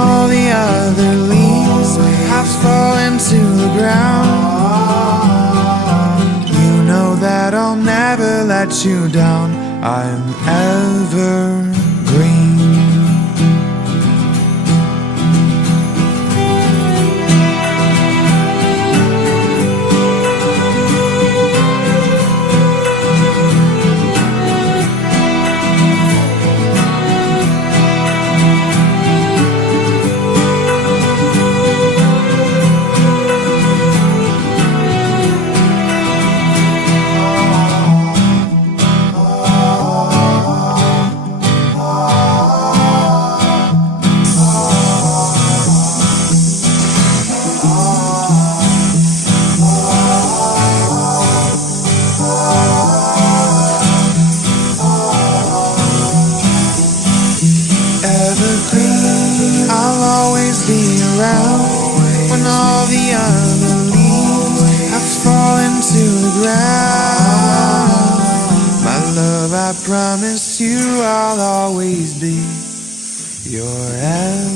all the other leaves have fallen to the ground. You know that I'll never let you down. I'm evergreen. Evergreen, I'll always be around when all the other leaves have fallen to the ground. My love, I promise you I'll always be your evergreen.